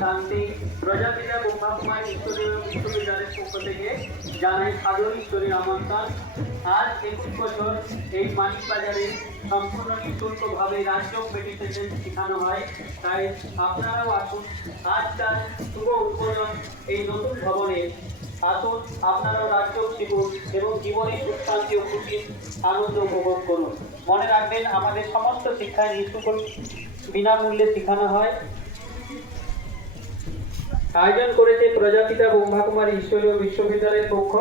শান্তি প্রজাপিতা ব্রহ্মাকুমারী ঈশ্বরীয় বিশ্ববিদ্যালয়ের পক্ষ থেকে জানাই সাদর ঈশ্বরীর আমন্ত্রণ। আজ 21 বছর এই মানিকবাজারে সম্পূর্ণ নিঃশুল্কভাবে রাজযোগ মেডিটেশন শেখানো হয়, তাই আপনারাও আসুন। আজকাল শুভ উদ্বোধন এই নতুন ভবনে আসুন, আপনারাও রাজযোগ শিখুন এবং জীবনে সুখ শান্তি ও খুশির আনন্দ উপভোগ করুন। মনে রাখবেন, আমাদের সমস্ত শিক্ষায় নিঃশুল্ক বিনামূল্যে শেখানো হয়। আয়োজন করেছে প্রজাপিতা ব্রহ্মাকুমারী ঈশ্বরীয় বিশ্ববিদ্যালয়ের পক্ষ।